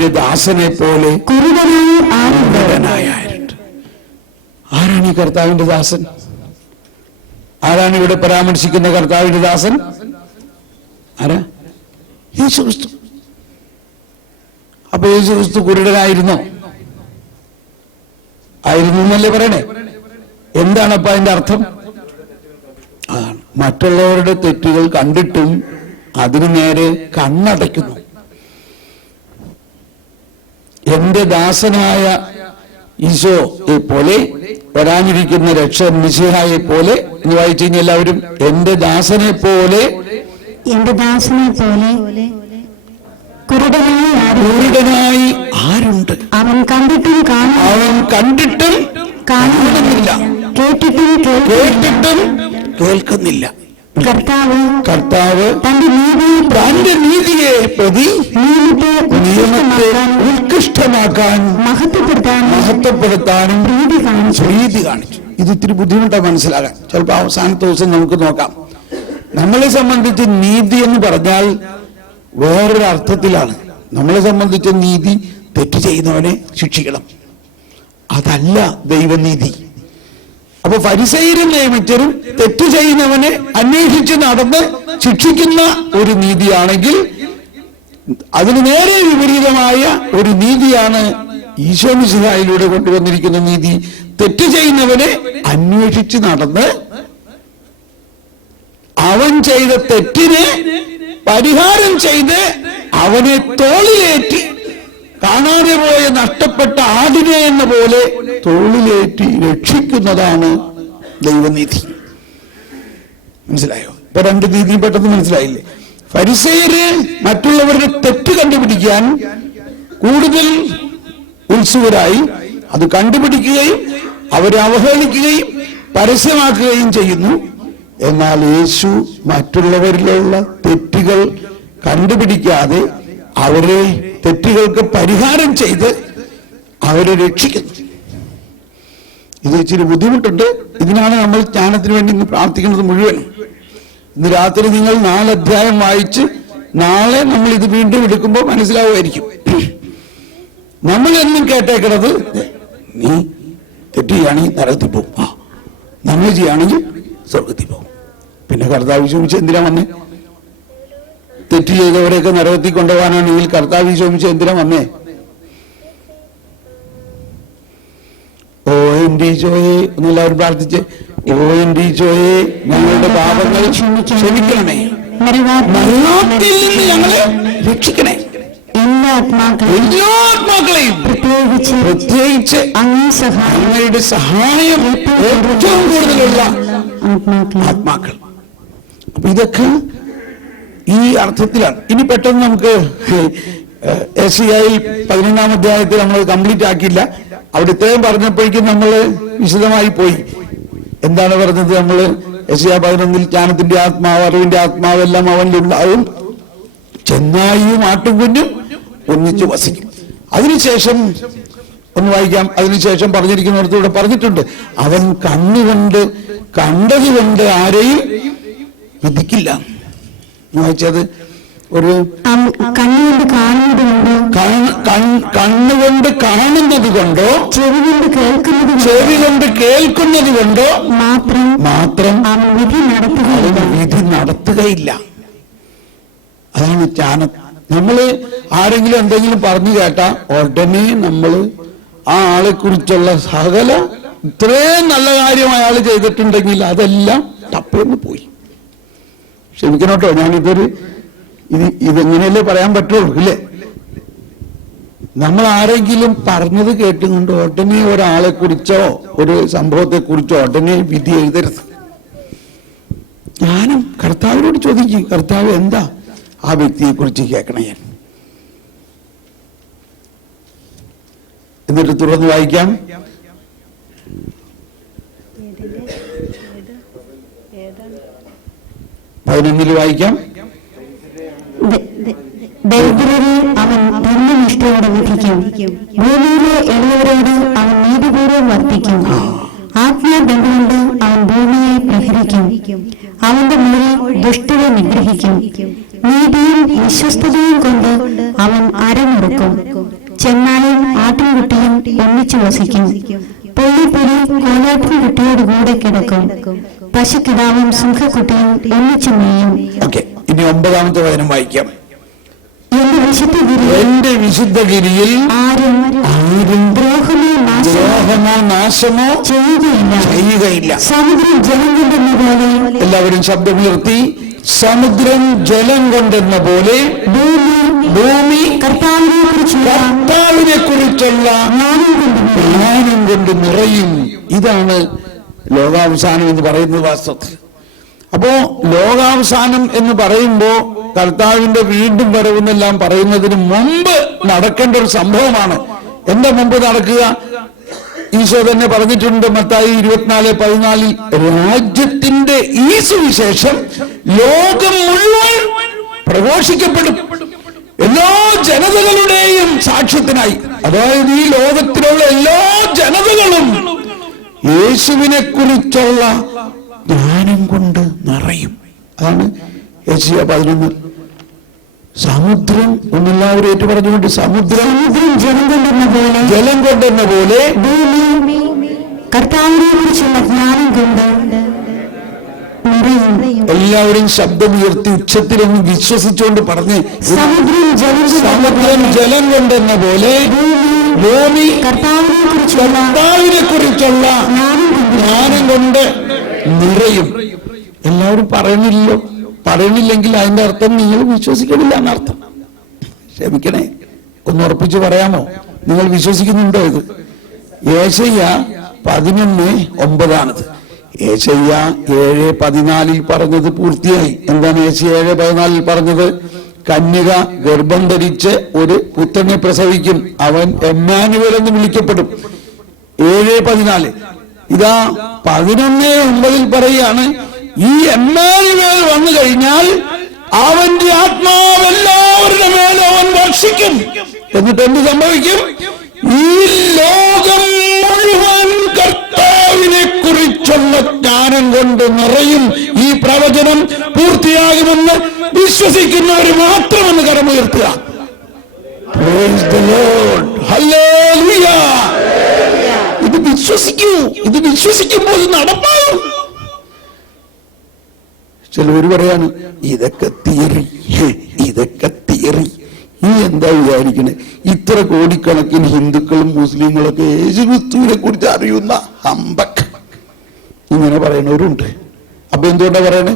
കർത്താവിന്റെ ദാസനെ പോലെ കുരുടനായുണ്ട്. ആരാണ് ഈ കർത്താവിന്റെ ദാസൻ? ആരാണ് ഇവിടെ പരാമർശിക്കുന്ന കർത്താവിന്റെ ദാസൻ? ആരാ? യേശുക്രിസ്തു. അപ്പൊ യേശുക്രിസ്തു കുരുടനായിരുന്നോ? ആയിരുന്നു എന്നല്ലേ പറയണേ? എന്താണ് അപ്പൊ അതിന്റെ അർത്ഥം? അതാണ്, മറ്റുള്ളവരുടെ തെറ്റുകൾ കണ്ടിട്ടും അതിനു നേരെ കണ്ണടയ്ക്കുന്നു. എന്റെ ദാസനായ ഈശോയെ പോലെ, വരാനിരിക്കുന്ന രക്ഷകൻ മിശിഹായെ പോലെ എന്ന് വായിച്ചു കഴിഞ്ഞാൽ എല്ലാവരും എന്റെ ദാസനെ പോലെ, കുരുടനായി ആരുണ്ട്? അവൻ കണ്ടിട്ടും കാണുന്നില്ല, കേട്ടിട്ടും കേൾക്കുന്നില്ല. കർത്താവ് തന്റെ നീതിയെ പ്രതി നിയമത്തെ ഉത്കൃഷ്ടമാക്കാൻ മഹത്വപ്പെടുത്താനും പ്രീതി കാണിച്ചു. ഇത് ഇത്തിരി ബുദ്ധിമുട്ടാണ് മനസ്സിലാകാൻ. ചിലപ്പോൾ അവസാനത്തെ ദിവസം നമുക്ക് നോക്കാം. നമ്മളെ സംബന്ധിച്ച് നീതി എന്ന് പറഞ്ഞാൽ വേറൊരു അർത്ഥത്തിലാണ്. നമ്മളെ സംബന്ധിച്ച് നീതി തെറ്റ് ചെയ്യുന്നവനെ ശിക്ഷിക്കണം, അതല്ല ദൈവനീതി. അപ്പൊ ഫരിസയരും നിയമിച്ചരും തെറ്റ് ചെയ്യുന്നവനെ അന്വേഷിച്ച് നടന്ന് ശിക്ഷിക്കുന്ന ഒരു നീതിയാണെങ്കിൽ, അതിന് നേരെ വിപരീതമായ ഒരു നീതിയാണ് ഈശോ മിശിഹായിലൂടെ കൊണ്ടുവന്നിരിക്കുന്ന നീതി. തെറ്റ് ചെയ്യുന്നവനെ അന്വേഷിച്ച് നടന്ന് അവൻ ചെയ്ത തെറ്റിന് പരിഹാരം ചെയ്ത് അവനെ തോളിലേറ്റി, കാണാതെ പോയ നഷ്ടപ്പെട്ട ആടിനെ എന്ന പോലെ തോളിലേറ്റി രക്ഷിക്കുന്നതാണ് ദൈവനീതി. മനസ്സിലായോ? ഇപ്പൊ രണ്ട് നീതി പെട്ടെന്ന് മനസ്സിലായില്ലേ? ഫരിസയര് മറ്റുള്ളവരുടെ തെറ്റ് കണ്ടുപിടിക്കാൻ കൂടുതൽ ഉത്സുകരായി അത് കണ്ടുപിടിക്കുകയും അവരെ അവഹേളിക്കുകയും പരസ്യമാക്കുകയും ചെയ്യുന്നു. എന്നാൽ യേശു മറ്റുള്ളവരിലുള്ള തെറ്റുകൾ കണ്ടുപിടിക്കാതെ അവരെ തെറ്റുകൾക്ക് പരിഹാരം ചെയ്ത് അവരെ രക്ഷിക്കുന്നു. ഇത് ഇച്ചിരി ബുദ്ധിമുട്ടുണ്ട്. ഇതിനാണ് നമ്മൾ ജ്ഞാനത്തിന് വേണ്ടി ഇന്ന് പ്രാർത്ഥിക്കുന്നത് മുഴുവനും. ഇന്ന് രാത്രി നിങ്ങൾ 4 അധ്യായം വായിച്ച് നാളെ നമ്മൾ ഇത് വീണ്ടും എടുക്കുമ്പോൾ മനസ്സിലാവുമായിരിക്കും. നമ്മൾ എന്നും കേട്ടേക്കണത്, നീ തെറ്റ് ചെയ്യുകയാണെങ്കിൽ നരകത്തിൽ പോകും, നമ്മൾ ചെയ്യുകയാണെങ്കിൽ സ്വർഗത്തിൽ പോകും. പിന്നെ കർത്താവ് ചോദിച്ച എന്തിനാ വന്നേ? തെറ്റ് ചെയ്തവരെയൊക്കെ നരകത്തിൽ കൊണ്ടുപോകാനാണെങ്കിൽ കർത്താവ് ചോദിച്ച എന്തിനാ വന്നേ? ഓ എന്റെ ഈശോയെ എന്നെല്ലാവരും പ്രാർത്ഥിച്ച്, ഓ എന്റെ ഈശോയെ ഞങ്ങളുടെ പാപങ്ങൾ ക്ഷമിക്കണമേ, നരകത്തിൽ നിന്ന് ഞങ്ങളെ രക്ഷിക്കണേ. എല്ലാ ആത്മാക്കളെയും പ്രത്യേകിച്ച് അങ്ങയുടെ സഹായം ഏറ്റവും കൂടുതലുള്ള ആത്മാക്കൾ. അപ്പൊ ഇതൊക്കെ ഈ അർത്ഥത്തിലാണ്. ഇനി പെട്ടെന്ന് നമുക്ക് യെശയ്യായിൽ 11-ാം അധ്യായത്തിൽ നമ്മൾ കംപ്ലീറ്റ് ആക്കിയില്ല. അവിടെ ഇത്രയും പറഞ്ഞപ്പോഴേക്കും നമ്മൾ വിശദമായി പോയി. എന്താണ് പറഞ്ഞത്? നമ്മൾ യെശയ്യാ 11-ൽ ജ്ഞാനത്തിന്റെ ആത്മാവ്, അറിവിന്റെ ആത്മാവ് എല്ലാം അവനിലുണ്ടാവും, ചെന്നായിയും ആട്ടുംകുഞ്ഞും ഒന്നിച്ചു വസിക്കും. അതിനുശേഷം ഒന്ന് വായിക്കാം. അതിനുശേഷം പറഞ്ഞിരിക്കുന്നിടത്തൂടെ പറഞ്ഞിട്ടുണ്ട്, അവൻ കണ്ണുകൊണ്ട് കണ്ടതുകൊണ്ട് ആരെയും വിധിക്കില്ല. വായിച്ചത് ഒരു കണ്ണുകൊണ്ട് കാണുന്നത് കൊണ്ടോ ചെവി കൊണ്ട് കേൾക്കുന്നത് കൊണ്ടോ മാത്രം വിധി നടത്തുകയില്ല. അതാണ് ജ്ഞാനം. നമ്മള് ആരെങ്കിലും എന്തെങ്കിലും പറഞ്ഞു കേട്ടാ ഉടനെ നമ്മൾ ആ ആളെ കുറിച്ചുള്ള സകല ഇത്രയും നല്ല കാര്യം അയാൾ ചെയ്തിട്ടുണ്ടെങ്കിൽ അതെല്ലാം തപ്പേന്ന് പോയി. ക്ഷമിക്കണോട്ടോ, ഇതെങ്ങനെയല്ലേ പറയാൻ പറ്റുള്ളൂ ഇല്ലേ? നമ്മൾ ആരെങ്കിലും പറഞ്ഞത് കേട്ടുകൊണ്ട് ഉടനെ ഒരാളെ കുറിച്ചോ ഒരു സംഭവത്തെ കുറിച്ചോ ഉടനെ വിധി എഴുതരുത്. ഞാനും കർത്താവിനോട് ചോദിക്കും, കർത്താവ് എന്താ ആ വ്യക്തിയെ കുറിച്ച് കേൾക്കണേ ഞാൻ. എന്നിട്ട് തുറന്ന് വായിക്കാം. വായിക്കാം. അവൻ ധർമ്മനിഷ്ഠയോടെ വിധിക്കും, ഭൂമിയിലെ എളിയവരോട് അവൻ നീതിപൂർവ്വം വർത്തിക്കും. ആത്മാബന്ധമുണ്ട് അവൻ ഭൂമിയെ പ്രഹരിക്കും, അവന്റെ മേൽ ദുഷ്ടരെ നിഗ്രഹിക്കും. നീതിയും വിശ്വസ്തതയും കൊണ്ട് അവൻ അരമുറുക്കും. ചെന്നായും ആട്ടിൻകുട്ടിയും ഒന്നിച്ചു വസിക്കും. പൊള്ളിപ്പൊലി കോലാട്ടിൻകുട്ടിയോട് കൂടെ കിടക്കും. പശുക്കിടാവും സിംഹക്കുട്ടിയും ഒന്നിച്ചു മേയും. ഇനി 9ാമത്തെ വചനം വായിക്കാം. എന്റെ വിശുദ്ധഗിരിയിൽ ആരും ദ്രോഹമോ നാശമോ ചെയ്യുകയില്ല. സമുദ്രം ജലം കൊണ്ടെന്ന പോലെ, എല്ലാവരും ശബ്ദമുയർത്തി, സമുദ്രം ജലം കൊണ്ടെന്ന പോലെ ഭൂമി കർത്താവിനെ കുറിച്ചുള്ള ജ്ഞാനം കൊണ്ട് നിറയും. ഇതാണ് ലോകാവസാനം എന്ന് പറയുന്നത് വാസ്തവത്തിൽ. അപ്പോ ലോകാവസാനം എന്ന് പറയുമ്പോ കർത്താവിന്റെ വീണ്ടും വരവെന്നെല്ലാം പറയുന്നതിന് മുമ്പ് നടക്കേണ്ട ഒരു സംഭവമാണ്. എന്താ മുമ്പ് നടക്കുക? ഈശോ തന്നെ പറഞ്ഞിട്ടുണ്ട് മത്തായി 24:14, രാജ്യത്തിന്റെ ഈ സുവിശേഷം ലോകം മുഴുവൻ പ്രഘോഷിക്കപ്പെടും, എല്ലാ ജനതകളുടെയും സാക്ഷ്യത്തിനായി. അതായത് ഈ ലോകത്തിലുള്ള എല്ലാ ജനതകളും യേശുവിനെ കുറിച്ചുള്ള ജ്ഞാനം കൊണ്ട് നിറയും. അതാണ് യെശയ്യാ 11. സമുദ്രം ഒന്നെല്ലാവരും ഏറ്റു പറഞ്ഞുകൊണ്ട്, സമുദ്രം ജലം കൊണ്ടെന്ന പോലെ ഭൂമി കർത്താവിനെ കുറിച്ചുള്ള ജ്ഞാനം കൊണ്ട് നിറയും. എല്ലാവരും ശബ്ദമുയർത്തി ഉച്ചത്തിലൊന്ന് വിശ്വസിച്ചുകൊണ്ട് പറഞ്ഞ്, സമുദ്രം ജലം കൊണ്ടെന്ന പോലെ ഭൂമി കർത്താവിനെ കുറിച്ചുള്ള ജ്ഞാനം കൊണ്ട് നിറയും. എല്ലാവരും പറയണില്ലെങ്കിൽ അതിന്റെ അർത്ഥം നിങ്ങൾ വിശ്വസിക്കണില്ല എന്നർത്ഥം. ക്ഷമിക്കണേ, ഒന്ന് ഉറപ്പിച്ച് പറയാമോ? നിങ്ങൾ വിശ്വസിക്കുന്നുണ്ടോ? ഇത് യെശയ്യാ 11:9. യെശയ്യാ 7:14 പറഞ്ഞത് പൂർത്തിയായി. എന്താണ് യെശയ്യാ 7:14 പറഞ്ഞത്? കന്യക ഗർഭം ധരിച്ച് ഒരു പുത്രനെ പ്രസവിക്കും, അവൻ എമ്മാനുവേൽ എന്ന് വിളിക്കപ്പെടും. 7:14. ഇതാ 11:9 പറയാണ്, ഈ എമ്മാനുവേൽ വന്നു കഴിഞ്ഞാൽ അവന്റെ ആത്മാവ് എല്ലാവരുടെ മേലും അവൻ വർഷിക്കും. എന്നിട്ട് എന്ത് സംഭവിക്കും? ഈ ലോകം മുഴുവൻ കർത്താവിനെ കുറിച്ചുള്ള ജ്ഞാനം കൊണ്ട് നിറയും. ഈ പ്രവചനം പൂർത്തിയാകുമെന്ന് വിശ്വസിക്കുന്നവർ മാത്രമെന്ന് കരമുയർത്തുക. Praise the Lord. Hallelujah. ഇത് വിശ്വസിക്കൂ. ഇത് വിശ്വസിക്കുമ്പോൾ നടപ്പാകും. ചിലവര് പറയാണ്, ഇതൊക്കെ തിയറി. ഈ എന്താ വിചാരിക്കണേ? ഇത്ര കോടിക്കണക്കിന് ഹിന്ദുക്കളും മുസ്ലിങ്ങളൊക്കെ യേശുക്രിസ്തുവിനെ കുറിച്ച് അറിയുന്ന ഹമ്പക് ഇങ്ങനെ പറയുന്നവരുണ്ട്. അപ്പൊ എന്തുകൊണ്ടാ പറയണേ?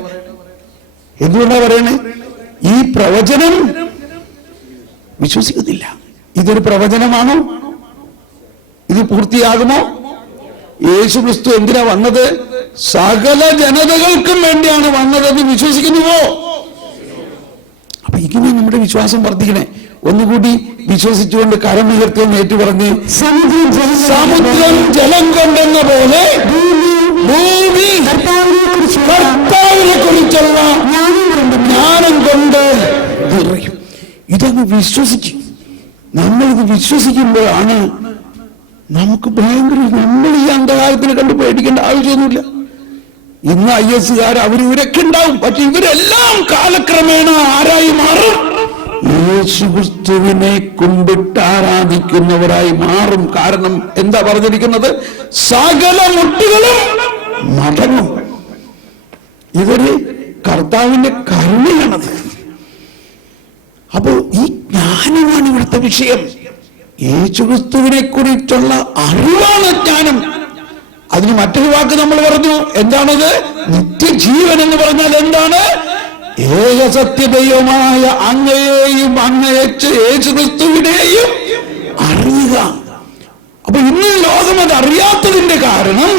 ഈ പ്രവചനം വിശ്വസിക്കുന്നില്ല. ഇതൊരു പ്രവചനമാണോ? ഇത് പൂർത്തിയാകുമോ? യേശുക്രിസ്തു എന്തിനാ വന്നത്? സകല ജനതകൾക്കും വേണ്ടിയാണ് വന്നതെന്ന് വിശ്വസിക്കുന്നുവോ? അപ്പൊ ഇങ്ങനെ നമ്മുടെ വിശ്വാസം വർദ്ധിക്കണേ. ഒന്നുകൂടി വിശ്വസിച്ചുകൊണ്ട് കരം ഉയർത്തി ഏറ്റു പറഞ്ഞ്, സമുദ്രം ജലം കൊണ്ടെന്ന പോലെ ഭൂമി കർത്താവിനെ കുറിച്ചുള്ള ജ്ഞാനം കൊണ്ട് നിറയും. ഇതങ്ങ് വിശ്വസിക്കും. നമ്മളിത് വിശ്വസിക്കുമ്പോഴാണ് നമുക്ക് ഭയങ്കര, നമ്മൾ ഈ അന്ധകാരത്തിന് കണ്ട് പേടിക്കേണ്ട ആവശ്യമൊന്നുമില്ല. ഇന്ന് IS-കാർ അവരിവരൊക്കെ ഉണ്ടാവും, പക്ഷെ ഇവരെല്ലാം കാലക്രമേണ ആരായി മാറും? യേശുക്രിസ്തുവിനെ കുമ്പിട്ട് ആരാധിക്കുന്നവരായി മാറും. കാരണം എന്താ പറഞ്ഞിരിക്കുന്നത്? സകല മുട്ടുകളും മടങ്ങും. ഇതൊരു കർത്താവിന്റെ കരുണയാണത്. അപ്പോ ഈ ജ്ഞാനമാണ് ഇവിടുത്തെ വിഷയം. യേശുക്രിസ്തുവിനെ കുറിച്ചുള്ള അറിവാണ് ജ്ഞാനം. അതിന് മറ്റൊരു വാക്ക് നമ്മൾ പറഞ്ഞു. എന്താണത്? നിത്യജീവൻ എന്ന് പറഞ്ഞാൽ എന്താണ്? ഏകസത്യദൈവമായ അങ്ങയെയും അങ്ങയച്ച യേശുക്രിസ്തുവിനെയും അറിയുക. അപ്പൊ ഇന്ന് ലോകം അത് അറിയാത്തതിന്റെ കാരണം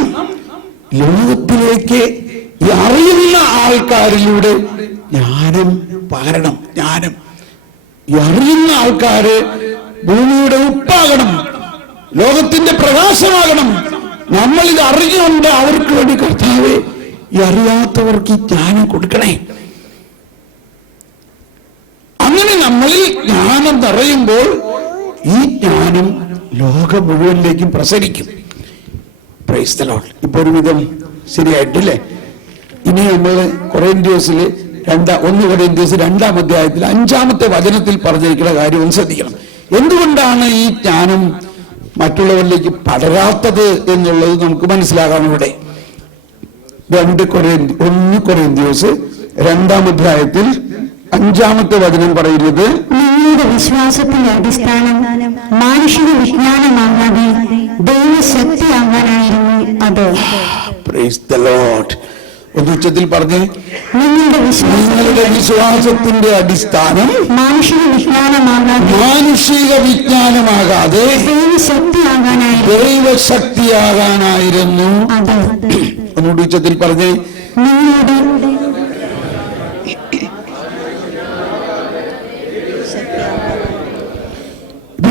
ലോകത്തിലേക്ക് ഈ അറിയുന്ന ആൾക്കാരിലൂടെ ജ്ഞാനം പകരണം. ഈ അറിയുന്ന ആൾക്കാര് ഭൂമിയുടെ ഉപ്പാകണം, ലോകത്തിന്റെ പ്രകാശമാകണം. നമ്മൾ ഇത് അറിഞ്ഞുകൊണ്ട് അവർക്ക് വേണ്ടി കർത്താവേ, ഈ അറിയാത്തവർക്ക് ഈ ജ്ഞാനം കൊടുക്കണേ. അങ്ങനെ നമ്മളിൽ ജ്ഞാനം നിറയുമ്പോൾ ഈ ജ്ഞാനം ലോകം മുഴുവനിലേക്കും പ്രസരിക്കും. Praise the Lord. ഇപ്പൊ ഒരുവിധം ശരിയായിട്ടില്ലേ? ഇനി നമ്മൾ കൊറിന്ത്യൻസില് 1 കൊരിന്ത്യസ് 2-ാം അധ്യായത്തിൽ 5-ാമത്തെ വചനത്തിൽ പറഞ്ഞിരിക്കുന്ന കാര്യം ഒന്ന് ശ്രദ്ധിക്കണം. എന്തുകൊണ്ടാണ് ഈ ജ്ഞാനം മറ്റുള്ളവരിലേക്ക് പടരാത്തത് എന്നുള്ളത് നമുക്ക് മനസ്സിലാകാം. ഇവിടെ 1 കൊരിന്ത്യസ് 2-ാം അധ്യായത്തിൽ 5-ാമത്തെ വചനം പറയുന്നത്, നിങ്ങളുടെ വിശ്വാസത്തിന്റെ അടിസ്ഥാനം മാനുഷിക വിജ്ഞാനമാകാതെ ദൈവശക്തിയാകാനായിരുന്നു അത്. Price the Lord. ഒന്ന് ഉച്ചത്തിൽ പറഞ്ഞ്, നിങ്ങളുടെ വിശ്വാസത്തിന്റെ അടിസ്ഥാനം മാനുഷിക വിജ്ഞാനമാകാതെ ദൈവശക്തിയാകാനായിരുന്നു അത്. ഒന്നുകൂടി ഉച്ചത്തിൽ പറഞ്ഞ്,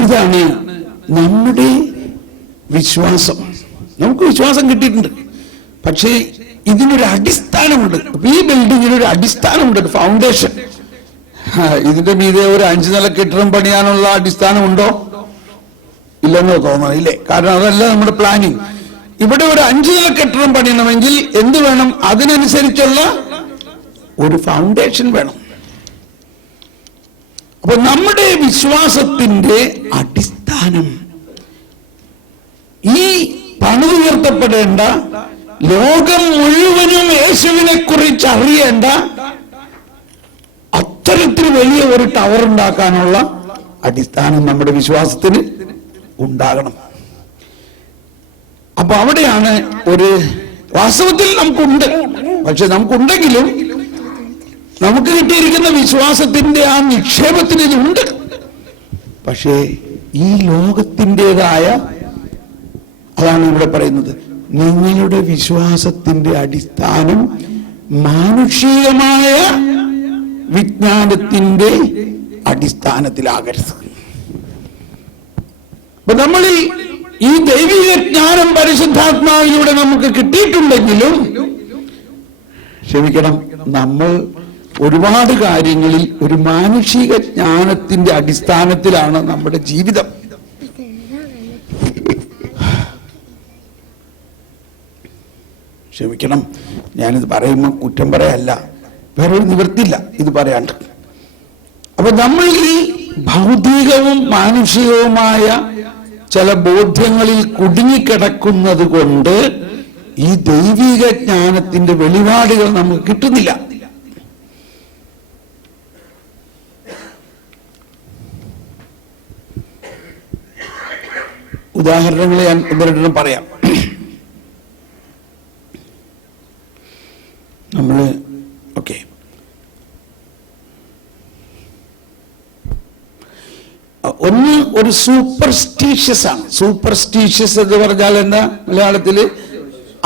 ഇതാണ് നമ്മുടെ വിശ്വാസം. നമുക്ക് വിശ്വാസം കിട്ടിയിട്ടുണ്ട്, പക്ഷേ ഇതിനൊരു അടിസ്ഥാനമുണ്ട്. ഈ ബിൽഡിങ്ങിന് ഒരു അടിസ്ഥാനമുണ്ട്, ഒരു ഫൗണ്ടേഷൻ. ഇതിന്റെ മീതെ ഒരു 5 നില കെട്ടിടം പണിയാനുള്ള അടിസ്ഥാനമുണ്ടോ? ഇല്ലെന്നോ തോന്നണം, ഇല്ലേ? കാരണം അതല്ല നമ്മുടെ പ്ലാനിങ്. ഇവിടെ ഒരു 5 നില കെട്ടിടം പണിയണമെങ്കിൽ എന്ത് വേണം? അതിനനുസരിച്ചുള്ള ഒരു ഫൗണ്ടേഷൻ വേണം. അപ്പൊ നമ്മുടെ വിശ്വാസത്തിന്റെ അടിസ്ഥാനം ഈ പണിതുയർത്തപ്പെടേണ്ട, ലോകം മുഴുവനും യേശുവിനെ കുറിച്ച് അറിയേണ്ട അത്തരത്തിൽ വലിയ ഒരു ടവർ ഉണ്ടാക്കാനുള്ള അടിസ്ഥാനം നമ്മുടെ വിശ്വാസത്തിന് ഉണ്ടാകണം. അപ്പൊ അവിടെയാണ് ഒരു വാസ്തവത്തിൽ നമുക്കുണ്ട്, പക്ഷെ നമുക്കുണ്ടെങ്കിലും നമുക്ക് കിട്ടിയിരിക്കുന്ന വിശ്വാസത്തിന്റെ ആ നിക്ഷേപത്തിന് ഇതുണ്ട്. പക്ഷേ ഈ ലോകത്തിൻ്റെതായ, അതാണ് ഇവിടെ പറയുന്നത്, നിങ്ങളുടെ വിശ്വാസത്തിന്റെ അടിസ്ഥാനം മാനുഷികമായ വിജ്ഞാനത്തിന്റെ അടിസ്ഥാനത്തിലാകരുത്. അപ്പൊ നമ്മളിൽ ഈ ദൈവിക ജ്ഞാനം പരിശുദ്ധാത്മാവിലൂടെ നമുക്ക് കിട്ടിയിട്ടുണ്ടെങ്കിലും, ക്ഷമിക്കണം, നമ്മൾ ഒരുപാട് കാര്യങ്ങളിൽ ഒരു മാനുഷിക ജ്ഞാനത്തിന്റെ അടിസ്ഥാനത്തിലാണ് നമ്മുടെ ജീവിതം. ക്ഷമിക്കണം, ഞാനിത് പറയുമ്പോൾ കുറ്റം പറയല്ല, വേറെ ഒരു നിവൃത്തിയില്ല ഇത് പറയാണ്ട്. അപ്പൊ നമ്മൾ ഈ ഭൗതികവും മാനുഷികവുമായ ചില ബോധ്യങ്ങളിൽ കുടുങ്ങിക്കിടക്കുന്നത് കൊണ്ട് ഈ ദൈവിക ജ്ഞാനത്തിന്റെ വെളിപാടുകൾ നമുക്ക് കിട്ടുന്നില്ല. ഉദാഹരണങ്ങൾ ഞാൻ 1-2 പറയാം. നമ്മള് ഒന്ന് ഒരു സൂപ്പർസ്റ്റീഷ്യസ് ആണ്. സൂപ്പർസ്റ്റീഷ്യസ് എന്ന് പറഞ്ഞാൽ എന്താ മലയാളത്തില്?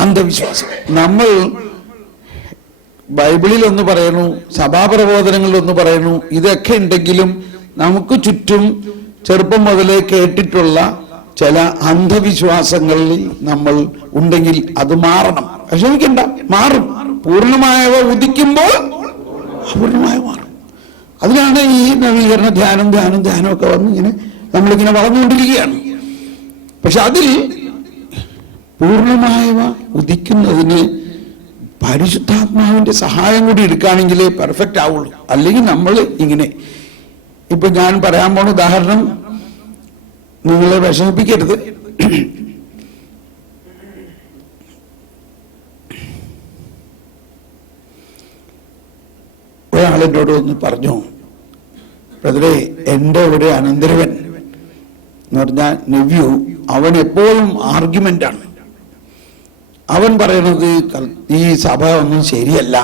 അന്ധവിശ്വാസം. നമ്മൾ ബൈബിളിൽ ഒന്ന് പറയുന്നു, സഭാപ്രബോധനങ്ങളിൽ ഒന്ന് പറയുന്നു, ഇതൊക്കെ ഉണ്ടെങ്കിലും നമുക്ക് ചുറ്റും ചെറുപ്പം മുതലേ കേട്ടിട്ടുള്ള ചില അന്ധവിശ്വാസങ്ങളിൽ നമ്മൾ ഉണ്ടെങ്കിൽ അത് മാറണം. വിഷമിക്കണ്ട, മാറും. പൂർണ്ണമായവ ഉദിക്കുമ്പോൾ അപൂർണമായ മാറും. അതിനാണ് ഈ നവീകരണ ധ്യാനം ഒക്കെ വന്ന് ഇങ്ങനെ നമ്മളിങ്ങനെ വളർന്നുകൊണ്ടിരിക്കുകയാണ്. പക്ഷെ അതിൽ പൂർണ്ണമായവ ഉദിക്കുന്നതിന് പരിശുദ്ധാത്മാവിന്റെ സഹായം കൂടി എടുക്കുകയാണെങ്കിലേ പെർഫെക്റ്റ് ആവുള്ളൂ. അല്ലെങ്കിൽ നമ്മൾ ഇങ്ങനെ, ഇപ്പൊ ഞാൻ പറയാൻ പോണ ഉദാഹരണം നിങ്ങളെ വിഷമിപ്പിക്കരുത്. ഒരാളെന്നോട് ഒന്ന് പറഞ്ഞു, ബ്രദറെ, എൻ്റെ ഒരു അനന്തരവൻ എന്ന് പറഞ്ഞാൽ നെവ്യൂ, അവൻ എപ്പോഴും ആർഗ്യുമെന്റാണ്. അവൻ പറയണത് ഈ സഭ ഒന്നും ശരിയല്ല,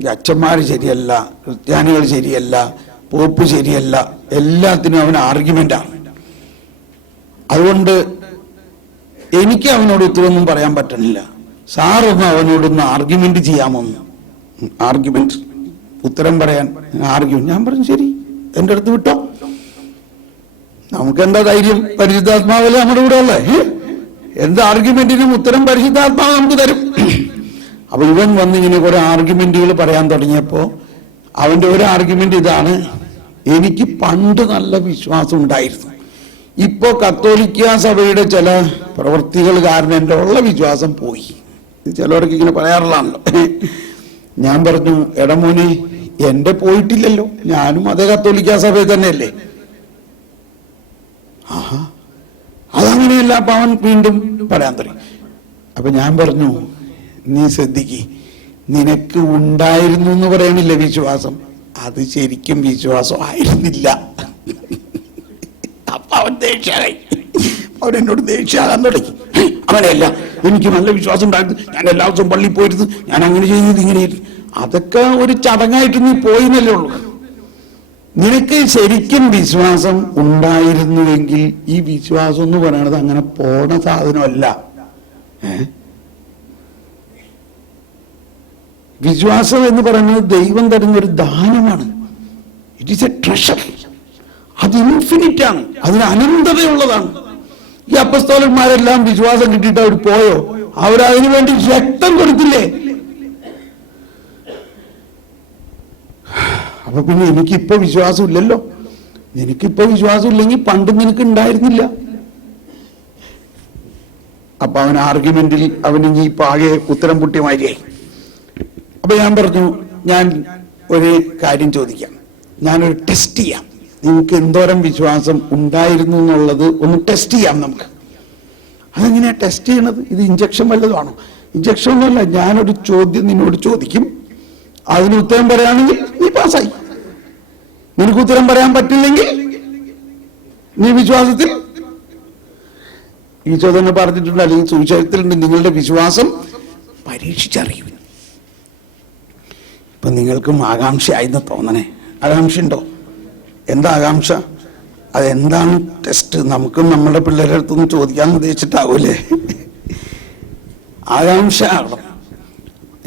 ഈ അച്ഛന്മാർ ശരിയല്ല, ക്രിസ്ത്യാനികൾ ശരിയല്ല, പോപ്പ് ശരിയല്ല, എല്ലാത്തിനും അവൻ ആർഗ്യുമെന്റാണ്. അതുകൊണ്ട് എനിക്ക് അവനോട് ഉത്തരവൊന്നും പറയാൻ പറ്റണില്ല. സാറൊന്ന് അവനോടൊന്ന് ആർഗ്യുമെന്റ് ചെയ്യാമോന്ന്. ആർഗ്യുമെന്റ്, ഉത്തരം പറയാൻ ആർഗ്യുമെന്റ്. ഞാൻ പറഞ്ഞു ശരി, എൻ്റെ അടുത്ത് വിട്ടോ, നമുക്കെന്താ ധൈര്യം, പരിശുദ്ധാത്മാവല്ലേ നമ്മുടെ കൂടെ ഉള്ളേ. എന്ത് ആർഗ്യുമെന്റിനും ഉത്തരം പരിശുദ്ധാത്മാവ് നമുക്ക് തരും. അപ്പൊ ഇവൻ വന്നിങ്ങനെ കുറെ ആർഗ്യുമെന്റുകൾ പറയാൻ തുടങ്ങിയപ്പോ അവന്റെ ഒരു ആർഗ്യുമെന്റ് ഇതാണ്: എനിക്ക് പണ്ട് നല്ല വിശ്വാസം ഉണ്ടായിരുന്നു, ഇപ്പോ കത്തോലിക്ക സഭയുടെ ചില പ്രവൃത്തികൾ കാരണം എൻ്റെ ഉള്ള വിശ്വാസം പോയി. ചിലവർക്ക് ഇങ്ങനെ പറയാറുള്ളതാണല്ലോ. ഞാൻ പറഞ്ഞു, എടാ മോനെ, എന്റെ പോയിട്ടില്ലല്ലോ, ഞാനും അതേ കത്തോലിക്ക സഭയിൽ തന്നെയല്ലേ. ആഹാ, അതങ്ങനെയല്ല. അപ്പൊ അവൻ വീണ്ടും പറയാൻ തുടങ്ങി. അപ്പൊ ഞാൻ പറഞ്ഞു, നീ ശ്രദ്ധിക്ക്, നിനക്ക് ഉണ്ടായിരുന്നു എന്ന് പറയണില്ലേ വിശ്വാസം, അത് ശരിക്കും വിശ്വാസം ആയിരുന്നില്ല. അപ്പൊ അവൻ ദേഷ്യായി, അവൻ എന്നോട് ദേഷ്യാകാൻ തുടങ്ങി. അവനെയല്ല, എനിക്ക് നല്ല വിശ്വാസം ഉണ്ടായിരുന്നു, ഞാൻ എല്ലാ ദിവസവും പള്ളിയിൽ പോയിരുന്നു, ഞാൻ അങ്ങനെ ചെയ്തത് ഇങ്ങനെയായിരുന്നു. അതൊക്കെ ഒരു ചടങ്ങായിട്ട് നീ പോയിന്നല്ലേ ഉള്ളൂ. നിനക്ക് ശരിക്കും വിശ്വാസം ഉണ്ടായിരുന്നുവെങ്കിൽ ഈ വിശ്വാസം എന്ന് പറയണത് അങ്ങനെ പോണ സാധനമല്ല. വിശ്വാസം എന്ന് പറയുന്നത് ദൈവം തരുന്ന ഒരു ദാനമാണ്. It is a treasure. അത് ഇൻഫിനിറ്റ് ആണ്, അതിന് അനന്തതയുള്ളതാണ്. ഈ അപ്പസ്തോലന്മാരെല്ലാം വിശ്വാസം കിട്ടിയിട്ട് അവർ പോയോ? അവരതിനു വേണ്ടി രക്തം കൊടുത്തില്ലേ? അപ്പൊ പിന്നെ എനിക്കിപ്പോ വിശ്വാസം ഇല്ലല്ലോ. നിനക്കിപ്പോ വിശ്വാസം ഇല്ലെങ്കിൽ പണ്ട് നിനക്ക് ഉണ്ടായിരുന്നില്ല. അപ്പൊ അവൻ ആർഗ്യുമെന്റിൽ അവന് ഈ പാകെ ഉത്തരം പൊട്ടിയ മാതിരിയായി. അപ്പൊ ഞാൻ പറഞ്ഞു, ഞാൻ ഒരു കാര്യം ചോദിക്കാം, ഞാനൊരു ടെസ്റ്റ് ചെയ്യാം, നിങ്ങൾക്ക് എന്തോരം വിശ്വാസം ഉണ്ടായിരുന്നു എന്നുള്ളത് ഒന്ന് ടെസ്റ്റ് ചെയ്യാം നമുക്ക്. അതെങ്ങനെയാ ടെസ്റ്റ് ചെയ്യണത്? ഇത് ഇഞ്ചക്ഷൻ വല്ലതുമാണോ? ഇഞ്ചക്ഷൻ ഒന്നുമല്ല. ഞാനൊരു ചോദ്യം നിന്നോട് ചോദിക്കും, അതിന് ഉത്തരം പറയുകയാണെങ്കിൽ നീ പാസ്സായി. നിനക്ക് ഉത്തരം പറയാൻ പറ്റില്ലെങ്കിൽ നീ വിശ്വാസത്തിൽ, ഈ ചോദ്യം പറഞ്ഞിട്ടുണ്ട്, അല്ലെങ്കിൽ സുവിശേഷത്തിലുണ്ട്, നിങ്ങളുടെ വിശ്വാസം പരീക്ഷിച്ചറിയും. ഇപ്പൊ നിങ്ങൾക്കും ആകാംക്ഷയായിരുന്നു തോന്നണേ. ആകാംക്ഷ ഉണ്ടോ? എന്താ ആകാംക്ഷ? അതെന്താണ് ടെസ്റ്റ്? നമുക്കും നമ്മുടെ പിള്ളേരുടെ അടുത്തൊന്നും ചോദിക്കാൻ ഉദ്ദേശിച്ചിട്ടാവൂലേ? ആകാംക്ഷ ആകണം.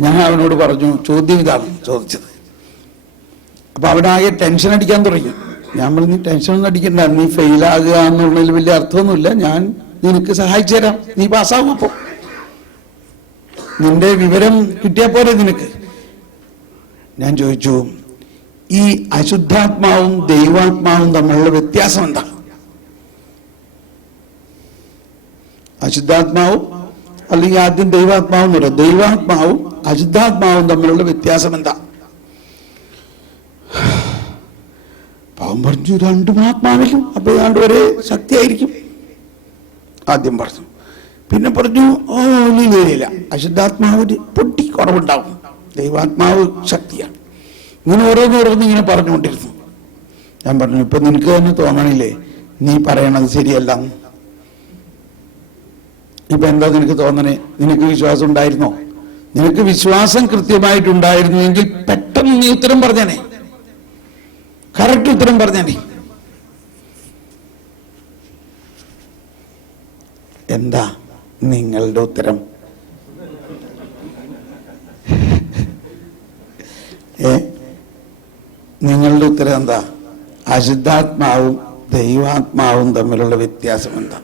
ഞാൻ അവനോട് പറഞ്ഞു, ചോദ്യം ഇതാണ് ചോദിച്ചത്. അപ്പൊ അവനാകെ ടെൻഷൻ അടിക്കാൻ തുടങ്ങി. ഞാൻ പറഞ്ഞു, നീ ടെൻഷനൊന്നും അടിക്കണ്ട, നീ ഫെയിലാകുക എന്നുള്ളതിൽ വലിയ അർത്ഥമൊന്നുമില്ല, ഞാൻ നിനക്ക് സഹായിച്ചു തരാം, നീ പാസ്സാവും. അപ്പോ നിന്റെ വിവരം കിട്ടിയാൽ പോരെ നിനക്ക്. ഞാൻ ചോദിച്ചു, ഈ അശുദ്ധാത്മാവും ദൈവാത്മാവും തമ്മിലുള്ള വ്യത്യാസം എന്താ? അശുദ്ധാത്മാവും, അല്ലെങ്കിൽ ആദ്യം ദൈവാത്മാവും എന്ന് പറയാം, ദൈവാത്മാവും അശുദ്ധാത്മാവും തമ്മിലുള്ള വ്യത്യാസം എന്താ? പാവം പറഞ്ഞു, രണ്ടും ആത്മാവിലും, അപ്പൊ ഏതാണ്ട് ഒരേ ശക്തിയായിരിക്കും. ആദ്യം പറഞ്ഞു. പിന്നെ പറഞ്ഞു, ഓ ഇല്ല, അശുദ്ധാത്മാവിന് പൊട്ടി കുറവുണ്ടാവും, ദൈവാത്മാവ് ശക്തിയാണ്. ഇങ്ങനെ ഓരോന്നോരോന്ന് ഇങ്ങനെ പറഞ്ഞുകൊണ്ടിരുന്നു. ഞാൻ പറഞ്ഞു, ഇപ്പൊ നിനക്ക് തന്നെ തോന്നണില്ലേ നീ പറയണത് ശരിയല്ല? ഇപ്പൊ എന്താ നിനക്ക് തോന്നണേ? നിനക്ക് വിശ്വാസം ഉണ്ടായിരുന്നോ? നിനക്ക് വിശ്വാസം കൃത്യമായിട്ടുണ്ടായിരുന്നുവെങ്കിൽ പെട്ടെന്ന് നീ ഉത്തരം പറഞ്ഞേനെ, കറക്റ്റ് ഉത്തരം പറഞ്ഞേനെ. എന്താ നിങ്ങളുടെ ഉത്തരം? നിങ്ങളുടെ ഉത്തരം എന്താ? അശുദ്ധാത്മാവും ദൈവാത്മാവും തമ്മിലുള്ള വ്യത്യാസം എന്താ?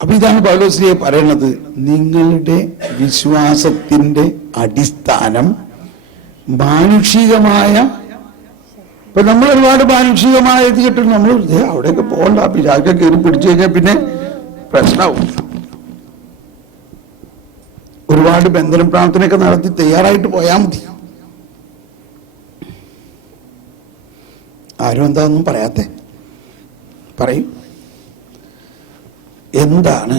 അപ്പൊ ഇതാണ് പൗലോസ് പറയുന്നത്, നിങ്ങളുടെ വിശ്വാസത്തിന്റെ അടിസ്ഥാനം മാനുഷികമായ, ഇപ്പൊ നമ്മൾ ഒരുപാട് മാനുഷികമായ ഇത് കിട്ടും. നമ്മൾ അവിടെയൊക്കെ പോകണ്ട, പിശാചൊക്കെ കയറി പിടിച്ചു കഴിഞ്ഞാൽ പിന്നെ പ്രശ്നമാവും. ഒരുപാട് ബന്ധനം പ്രാർത്ഥനയൊക്കെ നടത്തി തയ്യാറായിട്ട് പോയാൽ മതി. ആരും എന്താണെന്നും പറയാത്തെ പറയും. എന്താണ്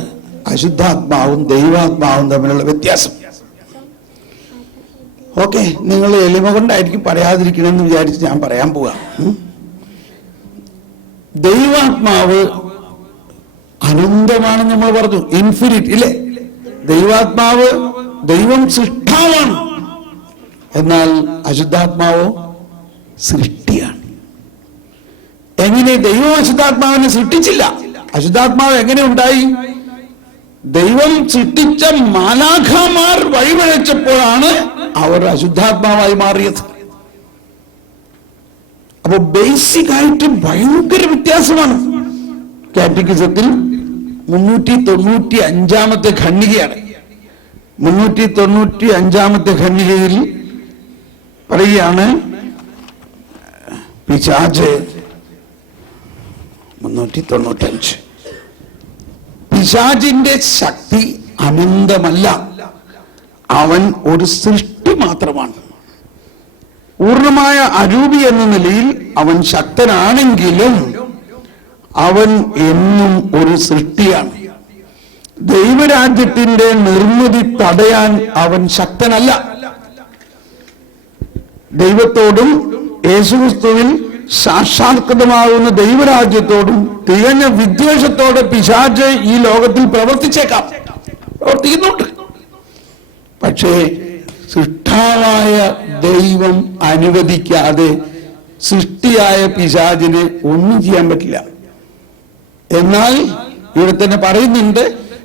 അശുദ്ധാത്മാവും ദൈവാത്മാവും തമ്മിലുള്ള വ്യത്യാസം? ഓക്കെ, നിങ്ങൾ എളിമ കൊണ്ടായിരിക്കും പറയാതിരിക്കണമെന്ന് വിചാരിച്ച് ഞാൻ പറയാൻ പോവാ. ദൈവാത്മാവ് അനന്തമാണെന്ന് നമ്മൾ പറഞ്ഞു, ഇൻഫിനിറ്റ് ഇല്ലേ? ദൈവാത്മാവ്, ദൈവം സൃഷ്ടാവാണ്. എന്നാൽ അശുദ്ധാത്മാവോ സൃഷ്ടിയാണ്. എങ്ങനെ? ദൈവം അശുദ്ധാത്മാവിനെ സൃഷ്ടിച്ചില്ല. അശുദ്ധാത്മാവ് എങ്ങനെ ഉണ്ടായി? ദൈവം സൃഷ്ടിച്ച മാലാഖമാർ വഴിവഴച്ചപ്പോഴാണ് അവർ അശുദ്ധാത്മാവായി മാറിയത്. അപ്പൊ ബേസിക് ആയിട്ട് ഭയങ്കര വ്യത്യാസമാണ്. കാറ്റഗിസത്തിൽ 395 ഖണ്ഡികയാണ്. 395 ഖണ്ഡികയിൽ പറയുകയാണ്, പിശാച് 395 പിശാചിന്റെ ശക്തി അനന്തമല്ല. അവൻ ഒരു സൃഷ്ടി മാത്രമാണ്. പൂർണ്ണമായ അരൂപി എന്ന നിലയിൽ അവൻ ശക്തനാണെങ്കിലും അവൻ എന്നും ഒരു സൃഷ്ടിയാണ്. ദൈവരാജ്യത്തിന്റെ നിർമ്മിതി തടയാൻ അവൻ ശക്തനല്ല. ദൈവത്തോടും യേശുക്രിസ്തുവിൽ സാക്ഷാത്കൃതമാകുന്ന ദൈവരാജ്യത്തോടും തികഞ്ഞ വിദ്വേഷത്തോടെ പിശാച് ഈ ലോകത്തിൽ പ്രവർത്തിച്ചേക്കാം, പ്രവർത്തിക്കുന്നുണ്ട്. പക്ഷേ സൃഷ്ടാവായ ദൈവം അനുവദിക്കാതെ സൃഷ്ടിയായ പിശാചിന് ഒന്നും ചെയ്യാൻ പറ്റില്ല. എന്നാൽ ഇവിടെ തന്നെ പറയുന്നുണ്ട്,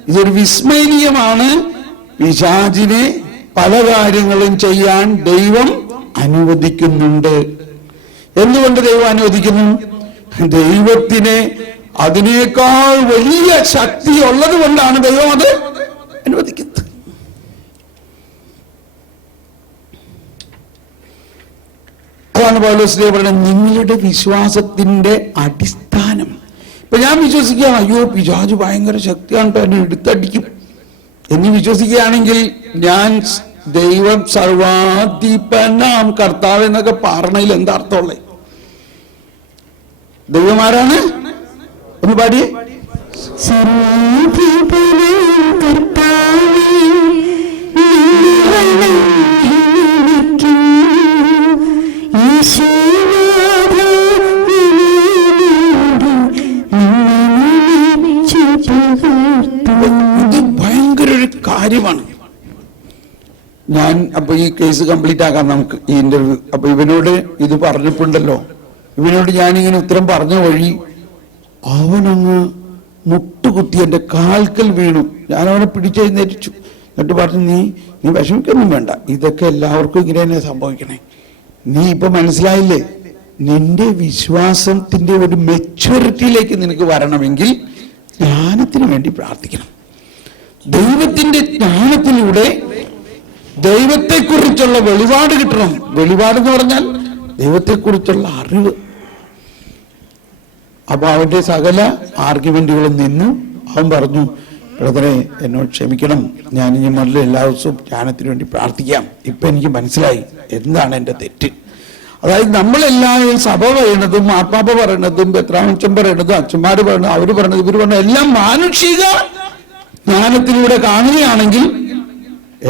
ഇതൊരു വിസ്മരണീയമാണ്. പിശാചിനെ പല കാര്യങ്ങളും ചെയ്യാൻ ദൈവം അനുവദിക്കുന്നുണ്ട്. എന്തുകൊണ്ട് ദൈവം അനുവദിക്കുന്നു? ദൈവത്തിന് അതിനേക്കാൾ വലിയ ശക്തി ഉള്ളത് കൊണ്ടാണ് ദൈവം അത് അനുവദിക്കുന്നത്. അതാണ് പൗലോസ് പറയുന്നത്, നിങ്ങളുടെ വിശ്വാസത്തിന്റെ അടിസ്ഥാനം. ഇപ്പൊ ഞാൻ വിശ്വസിക്കുക, അയ്യോ പിശാച് ഭയങ്കര ശക്തിയാണ്, എന്നെ എടുത്തടിക്കും എന്ന് വിശ്വസിക്കുകയാണെങ്കിൽ ഞാൻ ദൈവം സർവാധിപനാം കർത്താവ് എന്നൊക്കെ പറഞ്ഞതിൽ എന്താ അർത്ഥമുള്ളത്? ദൈവം ആരാണ്? ഒന്ന് പാടിയേ. ഇത് ഭയങ്കര ഒരു കാര്യമാണ്. ഞാൻ അപ്പൊ ഈ കേസ് കംപ്ലീറ്റ് ആക്കാം നമുക്ക്, ഈ ഇന്റർവ്യൂ. അപ്പൊ ഇവനോട് ഇത് പറഞ്ഞപ്പോണ്ടല്ലോ, ഇവനോട് ഞാനിങ്ങനെ ഉത്തരം പറഞ്ഞ വഴി അവനങ്ങ് മുട്ടുകുത്തി എന്റെ കാൽക്കൽ വീണു. ഞാൻ അവനെ പിടിച്ചെഴുന്നേറ്റിച്ചു. എന്നിട്ട് പറഞ്ഞു, നീ വിഷമിക്കൊന്നും വേണ്ട, ഇതൊക്കെ എല്ലാവർക്കും ഇങ്ങനെ തന്നെ സംഭവിക്കണേ. നീ ഇപ്പൊ മനസ്സിലായില്ലേ, നിന്റെ വിശ്വാസത്തിന്റെ ഒരു മെച്യൂരിറ്റിയിലേക്ക് നിനക്ക് വരണമെങ്കിൽ ജ്ഞാനത്തിന് വേണ്ടി പ്രാർത്ഥിക്കണം. ദൈവത്തിന്റെ ജ്ഞാനത്തിലൂടെ ദൈവത്തെക്കുറിച്ചുള്ള വെളിപാട് കിട്ടണം. വെളിപാട് എന്ന് പറഞ്ഞാൽ ദൈവത്തെക്കുറിച്ചുള്ള അറിവ്. അപ്പൊ അവന്റെ സകല ആർഗ്യുമെന്റുകളും നിന്നു. അവൻ പറഞ്ഞു, ബ്രദറെ എന്നോട് ക്ഷമിക്കണം, ഞാൻ ഇനി മുതൽ എല്ലാ ദിവസവും ജ്ഞാനത്തിന് വേണ്ടി പ്രാർത്ഥിക്കാം. ഇപ്പൊ എനിക്ക് മനസ്സിലായി എന്താണ് എന്റെ തെറ്റ്. അതായത് നമ്മളെല്ലാവരും സഭ പറയണതും ആത്മാപ്പ പറയണതും പെത്രാമച്ചൻ പറയണതും അച്ഛന്മാര് പറയണതും അവര് പറയണത് ഇവര് പറയണത് എല്ലാം മാനുഷിക ജ്ഞാനത്തിലൂടെ കാണുകയാണെങ്കിൽ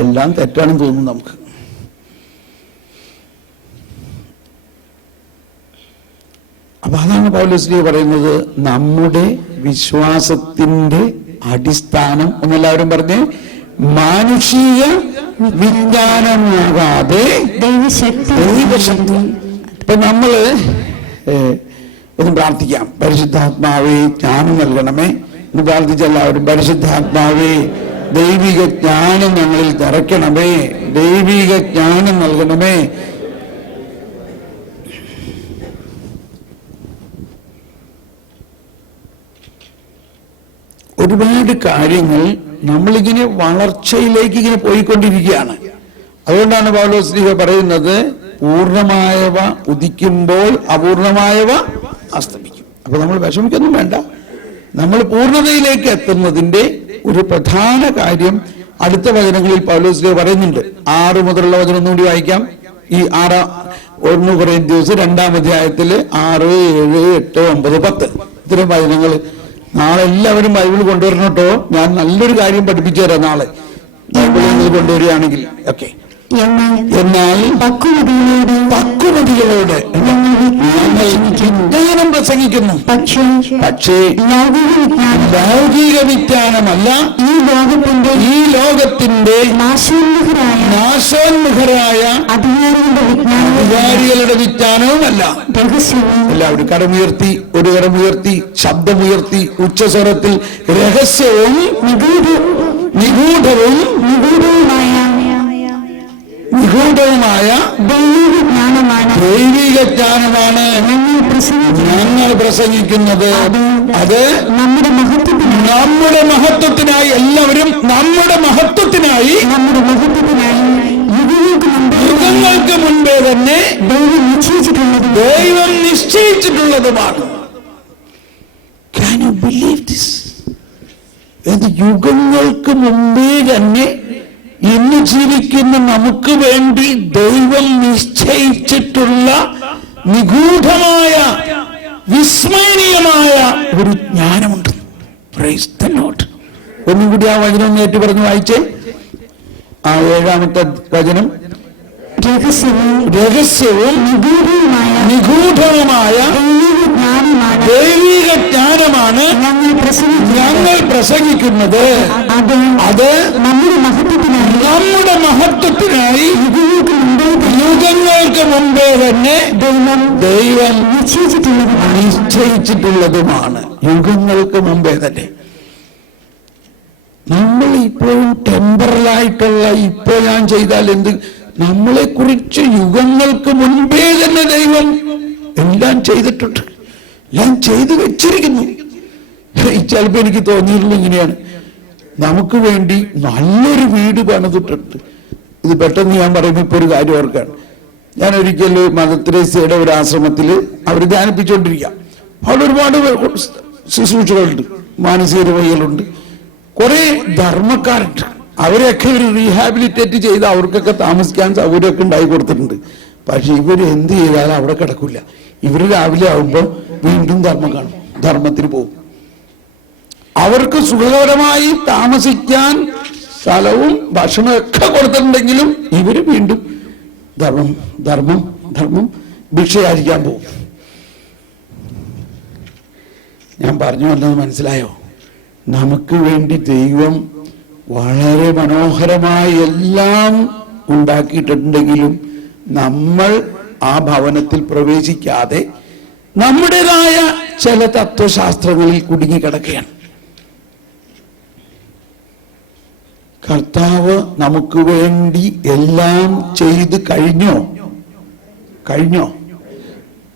എല്ലാം തെറ്റാണെന്ന് തോന്നുന്നു നമുക്ക്. അപ്പൊ അതാണ് പൗലോസ് പറയുന്നത്, നമ്മുടെ വിശ്വാസത്തിന്റെ അടിസ്ഥാനം എന്നെല്ലാവരും പറഞ്ഞ് മാനുഷിക വിജ്ഞാനമാകാതെ ദൈവശക്തി. ഇപ്പൊ നമ്മള് ഒന്ന് പ്രാർത്ഥിക്കാം, പരിശുദ്ധാത്മാവേ ജ്ഞാനം നൽകണമേ എന്ന് പ്രാർത്ഥിച്ച എല്ലാവരും. പരിശുദ്ധാത്മാവേ ദൈവിക ജ്ഞാനം ഞങ്ങളിൽ നിറയ്ക്കണമേ, ദൈവിക ജ്ഞാനം നൽകണമേ. ഒരുപാട് കാര്യങ്ങൾ നമ്മളിങ്ങനെ വളർച്ചയിലേക്ക് ഇങ്ങനെ പോയിക്കൊണ്ടിരിക്കുകയാണ്. അതുകൊണ്ടാണ് പൗലോസ് ശ്ലീഹ പറയുന്നത്, പൂർണ്ണമായവ ഉദിക്കുമ്പോൾ അപൂർണമായവ അസ്തമിക്കും. അപ്പൊ നമ്മൾ വിഷമിക്കൊന്നും വേണ്ട. നമ്മൾ പൂർണ്ണതയിലേക്ക് എത്തുന്നതിന്റെ ഒരു പ്രധാന കാര്യം അടുത്ത വചനങ്ങളിൽ പൗലോസ് ശ്ലീഹ പറയുന്നുണ്ട്. 6 മുതലുള്ള വചനം ഒന്നുകൂടി വായിക്കാം. ഈ 1 കൊരിന്ത്യസ് 2-ാം അധ്യായത്തില് 6, 7, 8, 9, 10 ഇത്തരം വചനങ്ങൾ. നാളെ എല്ലാവരും ബൈബിൾ കൊണ്ടുവരണം കേട്ടോ. ഞാൻ നല്ലൊരു കാര്യം പഠിപ്പിച്ചു തരാം നാളെ ബൈബിൾ കൊണ്ടുവരികയാണെങ്കിൽ. ഓക്കെ. എന്നാൽ പക്വതയോടെ വിജ്ഞാനം പ്രസംഗിക്കുന്നു, പക്ഷേ ലൗകിക വിജ്ഞാനമല്ല, ഈ ലോകത്തിന്റെ നാശോന്മുഖരായ അധികാരികളുടെ വിജ്ഞാനവുമല്ല. എല്ലാവരും കരമുയർത്തി, ഒരു കരമുയർത്തി, ശബ്ദമുയർത്തി, ഉച്ചസ്വരത്തിൽ രഹസ്യവും നിഗൂഢവും ദൈവിക ജ്ഞാനമാണ് ഞങ്ങൾ പ്രസംഗിക്കുന്നത്. അത് നമ്മുടെ മഹത്വത്തിനായി, എല്ലാവരും നമ്മുടെ മഹത്വത്തിനായി യുഗങ്ങൾക്ക് മുൻപേ തന്നെ ദൈവം നിശ്ചയിച്ചിട്ടുള്ളതുമാണ്. Can you believe this? യുഗങ്ങൾക്ക് മുമ്പേ തന്നെ ഇന്ന് ജീവിക്കുന്ന നമുക്ക് വേണ്ടി ദൈവം നിശ്ചയിച്ചിട്ടുള്ള നിഗൂഢമായ വിസ്മരണീയമായ ഒരു ജ്ഞാനമുണ്ട്. Price the Lord. ഒന്നും കൂടി ആ വചനം ഏറ്റു പറഞ്ഞു വായിച്ചേ. ആ 7-ാമത്തെ വചനം. രഹസ്യവും നിഗൂഢവുമായ ദൈവിക ജ്ഞാനമാണ് ഞങ്ങൾ പ്രസംഗിക്കുന്നത്. അത് നമ്മുടെ മഹത്വത്തിനായി യുഗങ്ങൾക്ക് മുമ്പേ തന്നെ ദൈവം നിശ്ചയിച്ചിട്ടുള്ളതുമാണ്. യുഗങ്ങൾക്ക് മുമ്പേ തന്നെ. നമ്മൾ ഇപ്പോഴും ടെമ്പറലായിട്ടുള്ള ഇപ്പോ ഞാൻ ചെയ്താൽ എന്ത്, നമ്മളെ കുറിച്ച് യുഗങ്ങൾക്ക് മുൻപേ തന്നെ ദൈവം എല്ലാം ചെയ്തിട്ടുണ്ട്, എല്ലാം ചെയ്തു വെച്ചിരിക്കുന്നു. ചിലപ്പോ എനിക്ക് തോന്നിയിട്ടുള്ള ഇങ്ങനെയാണ്, നമുക്ക് വേണ്ടി നല്ലൊരു വീട് പണിതിട്ടുണ്ട്. ഇത് പെട്ടെന്ന് ഞാൻ പറയുമ്പോൾ ഇപ്പൊ ഒരു കാര്യം ഓർക്കാണ്. ഞാൻ ഒരിക്കലും മദർ തെരേസയുടെ ഒരു ആശ്രമത്തിൽ അവർ ധ്യാനിപ്പിച്ചുകൊണ്ടിരിക്കുക. അവിടെ ഒരുപാട് ശുശ്രൂഷകളുണ്ട്, മാനസിക രോഗികളുണ്ട്, കുറെ ധർമ്മക്കാരുണ്ട്. അവരെയൊക്കെ ഒരു റീഹാബിലിറ്റേറ്റ് ചെയ്ത് അവർക്കൊക്കെ താമസിക്കാൻ സൗകര്യമൊക്കെ ഉണ്ടായി കൊടുത്തിട്ടുണ്ട്. പക്ഷെ ഇവർ എന്ത് ചെയ്താലും അവിടെ കിടക്കില്ല. ഇവർ രാവിലെ ആവുമ്പോൾ വീണ്ടും ധർമ്മം കാണും, ധർമ്മത്തിന് പോകും. അവർക്ക് സുഖകരമായി താമസിക്കാൻ സ്ഥലവും ഭക്ഷണമൊക്കെ കൊടുത്തിട്ടുണ്ടെങ്കിലും ഇവര് വീണ്ടും ധർമ്മം ധർമ്മം ധർമ്മം ഭിക്ഷയാചിക്കാൻ പോകും. ഞാൻ പറഞ്ഞു വന്നത് മനസ്സിലായോ? നമുക്ക് വേണ്ടി ദൈവം വളരെ മനോഹരമായി എല്ലാം ഉണ്ടാക്കിയിട്ടുണ്ടെങ്കിലും നമ്മൾ ആ ഭവനത്തിൽ പ്രവേശിക്കാതെ നമ്മുടേതായ ചില തത്വശാസ്ത്രങ്ങളിൽ കുടുങ്ങിക്കിടക്കുകയാണ്. കർത്താവ് നമുക്ക് വേണ്ടി എല്ലാം ചെയ്ത് കഴിഞ്ഞോ?